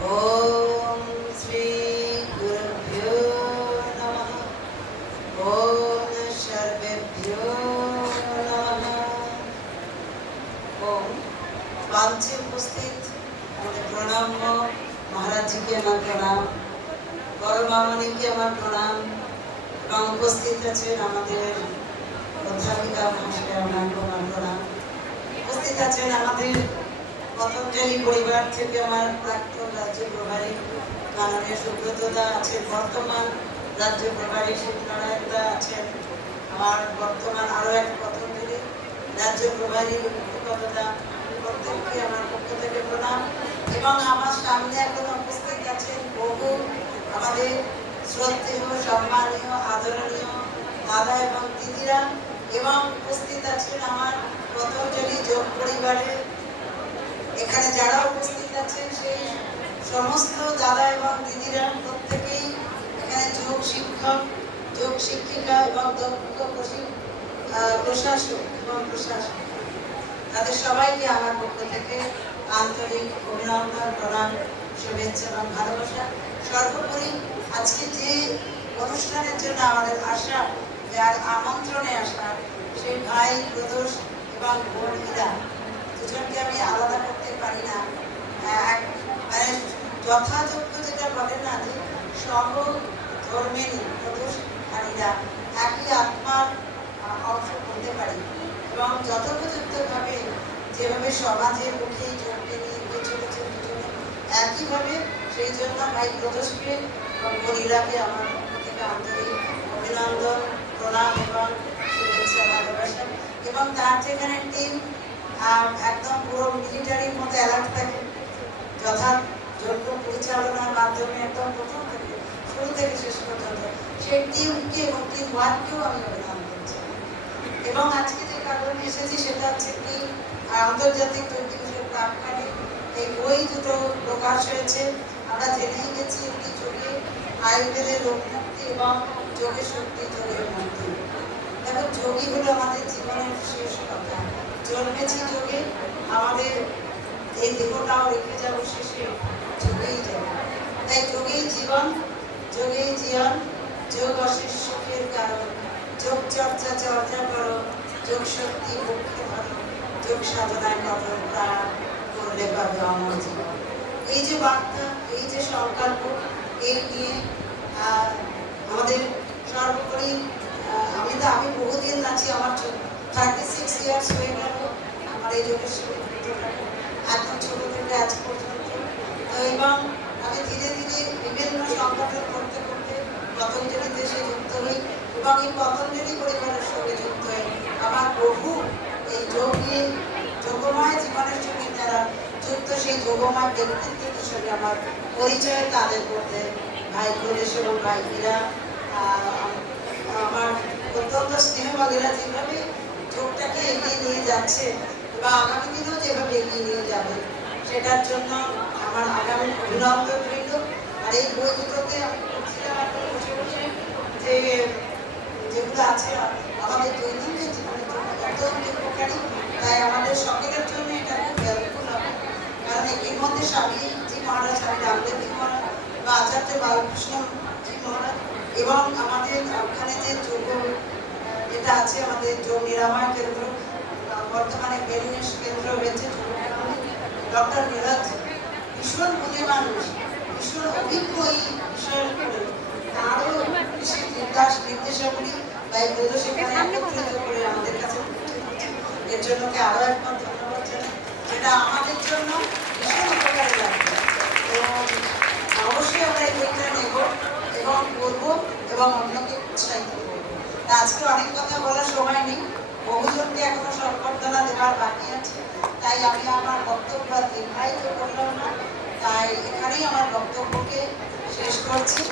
ओम श्री गुरुभ्यो नमः। ओम सर्वेभ्यो नमः। ओम पांचे उपस्थित हमारे प्रणाम महाराज जी के আমার প্রণাম, বড় মামনিকে আমার প্রণাম এবং উপস্থিত আছেন আমাদের অধ্যাপিকা ভাষায় আমার প্রণাম। উপস্থিত আছেন আমাদের পতঞ্জলি পরিবার থেকে আমার প্রাক্তন রাজ্য প্রভারী মাননীয় সুব্রতদা আছেন, বর্তমান রাজ্য প্রভারী শিবনারায়ণদা আছেন, আমার বর্তমান আরও এক পতঞ্জলি রাজ্য প্রভারী মুখ্যপদদা, প্রত্যেককে আমার পক্ষ থেকে প্রণাম। এবং আমার সামনে এখন উপস্থিত আছেন বহু আমাদের শ্রদ্ধেয়, সম্মানীয়, আদরণীয় দাদা এবং দিদিরা, এবং উপস্থিত আছেন আমার পতঞ্জলি যোগ পরিবারের এখানে যারা উপস্থিত আছেন সেই সমস্ত দাদা এবং দিদিরা প্রত্যেকেই এখানে যোগ শিক্ষক, যোগ শিক্ষিকা এবং দক্ষ প্রশাসক এবং প্রশাসক, তাদের সবাইকে আমার পক্ষ থেকে আন্তরিক অভিনন্দন, প্রণাম, শুভেচ্ছা এবং ভালোবাসা। সর্বোপরি আজকে যে অনুষ্ঠানের জন্য আমাদের আসা, যার আমন্ত্রণে আসা, সেই ভাই প্রদোষ এবং বোন হীরা দুজনকে আমি আলাদা করতে পারি না। মানে যথাযোগ্য যেটা বলে না যে সব ধর্মের প্রদোষ আর হীরা একই আত্মার অংশ করতে পারি, এবং যথোপযুক্তভাবে যেভাবে সমাজের মুখে যোগকে নিয়ে চলেছে দুজনে একইভাবে, সেই জন্য ভাই প্রদোষকে এবং বোন হীরাকে আমার পক্ষ থেকে আন্তরিক অভিনন্দন, প্রণাম এবং শুভেচ্ছা, ভালোবাসা। এবং তার যেখানে টিম একদম পুরো মিলিটারির মতো অ্যালার্ট থাকে, যথাযোগ্য পরিচালনার মাধ্যমে একদম প্রথম থেকে শুরু থেকে শেষ পর্যন্ত সেই টিমকে এবং টিম ওয়ার্ককেও আমি অভিনন্দন চাই। এবং আজকে যে কারণে এসেছি সেটা হচ্ছে কি, আন্তর্জাতিক যোগ দিবসের প্রাক্কালে এই বই দুটো প্রকাশ হয়েছে। আমরা জেনেই গেছি একটি যোগে আয়ুর্বেদের রোগমুক্তি এবং যোগের শক্তি, যোগের মুক্তি। দেখো, যোগই হলো আমাদের জীবনের শেষ কথা। জন্মেছি যোগে, আমাদের এই দেহটাও রেখে যাব শেষে যোগেই যাব। তাই যোগেই জীবন, যোগেই জীবন, যোগ অশেষ সুখের কারণ। যোগ চর্চা করো, যোগ শক্তি পক্ষে ধরো, যোগ সাধনায় কঠোর প্রাণ করলে পাবে অমর জীবন। এই যে বার্তা, এই যে সংকল্প, এই নিয়ে আমাদের সর্বোপরি আমি বহুদিন আছি, আমার 36 ইয়ার্স হয়ে গেল আমার এই যোগের সাথে একদম ছোটো থেকে আজ পর্যন্ত। তো এবং আমি ধীরে ধীরে বিভিন্ন সংগঠন করতে করতে পতঞ্জলিতে এসে যুক্ত হই, এবং এই পতঞ্জলি পরিবারের সঙ্গে যুক্ত হই। আমার বহু এই যোগ নিয়ে যোগময় জীবনের সঙ্গে যারা যুক্ত, সেই যোগময় ব্যক্তিত্বের সঙ্গে আমার পরিচয় তাদের মধ্যে ভাই প্রদেশ এবং ভাই হীরা আমার অত্যন্ত স্নেহভাগীরা যেভাবে যোগটাকে এগিয়ে নিয়ে যাচ্ছে বা আগামী দিনেও যেভাবে এগিয়ে নিয়ে যাবে, সেটার জন্য আমার আগামী অভিনন্দন রইল। আর এই বই দুটোতে আমি পড়ছিলাম এখন বসে বসে যে যেগুলো আছে আমাদের দৈনন্দিন জীবনের জন্য অত্যন্ত উপকারী, তাই আমাদের সকলের জন্য এটা খুব হেল্পফুল হবে। কারণ এর মধ্যে স্বামীজি মহারাজ, স্বামী রামদেবজি মহারাজ বা আচার্য বালকৃষ্ণ জি মহারাজ, এবং আমাদের ওখানে যে যোগ যেটা আছে, আমাদের যোগ নিরাময় কেন্দ্র, বর্তমানে ওয়েলনেস কেন্দ্র হয়েছে, ডক্টর নীরজ ভীষণ গুণী মানুষ, ভীষণ অভিজ্ঞ এই বিষয়ের উপরে, আরও বেশি নির্দেশাবলী বা এই বইগুলো সেখানে একত্রিত করে আমাদের কাছে এর জন্য আরও একবার ধন্যবাদ জানাই, যেটা আমাদের জন্য ভীষণ উপকারে লাগবে। তো অবশ্যই আমরা এই বইটা নেব এবং পড়বো এবং অন্যকে উৎসাহিত করবো। আজকে অনেক কথা বলার সময় নেই, বহুজনকে এখনো সম্বর্ধনা দেওয়ার বাকি আছে, তাই আমি আমার বক্তব্য দীর্ঘায়িত করলাম না, তাই এখানেই আমার বক্তব্যকে শেষ করছি।